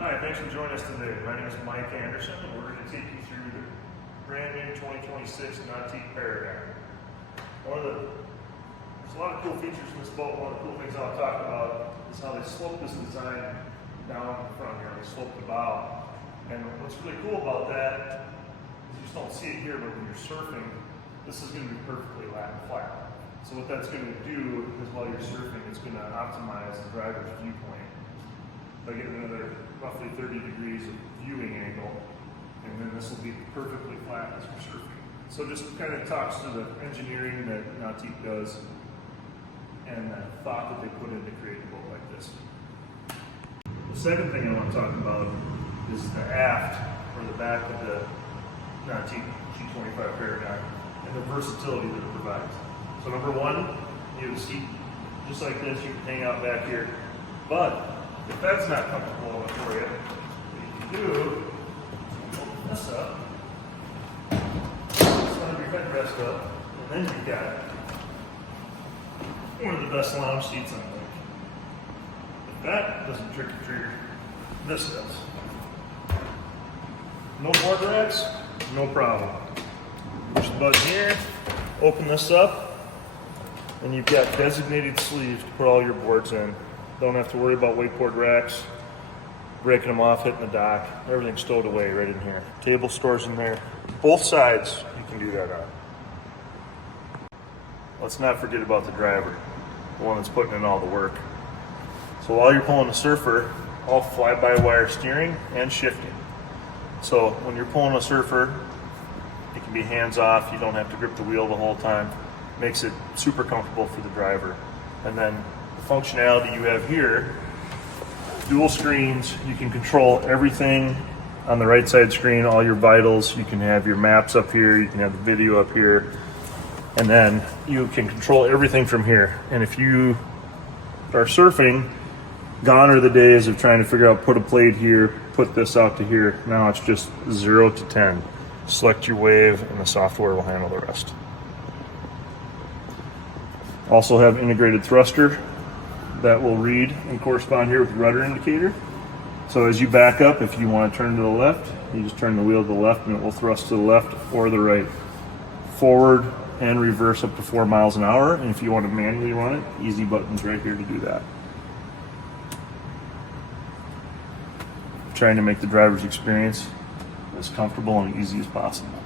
Hi, thanks for joining us today. My name is Mike Anderson, and we're going to take you through the brand new 2026 Nautique Paragon. There's a lot of cool features in this boat. One of the cool things I'll talk about is how they slope this design down in the front here. They slope the bow. And what's really cool about that is you just don't see it here, but when you're surfing, this is going to be perfectly flat. So what that's going to do is while you're surfing, it's going to optimize the driver's viewpoint by getting another roughly 30 degrees of viewing angle, and then this will be perfectly flat as you're surfing. So just kind of talks to the engineering that Nautique does and the thought that they put in to create a boat like this. The second thing I want to talk about is the aft, or the back of the Nautique G25 Paragon, and the versatility that it provides. So number one, you have a seat just like this. You can hang out back here, but if that's not comfortable enough for you, what you can do, open this up, slide your headrest up, and then you've got one of the best lounge seats on the lake. If that doesn't trick or trigger, this does. No board racks, no problem. Push the button here, open this up, and you've got designated sleeves to put all your boards in. Don't have to worry about wakeboard racks, breaking them off, hitting the dock. Everything's stowed away right in here. Table stores in there. Both sides you can do that on. Let's not forget about the driver, the one that's putting in all the work. So while you're pulling the surfer, all fly-by-wire steering and shifting. So when you're pulling a surfer, it can be hands-off. You don't have to grip the wheel the whole time. Makes it super comfortable for the driver. And then the functionality you have here, dual screens, you can control everything on the right side screen, all your vitals. You can have your maps up here, you can have the video up here, and then you can control everything from here. And if you are surfing, gone are the days of trying to figure out, put a plate here, put this out to here. Now it's just 0 to 10. Select your wave and the software will handle the rest. Also have integrated thruster that will read and correspond here with the rudder indicator. So as you back up, if you want to turn to the left, you just turn the wheel to the left and it will thrust to the left or the right. Forward and reverse up to 4 miles an hour. And if you want to manually run it, easy buttons right here to do that. Trying to make the driver's experience as comfortable and easy as possible.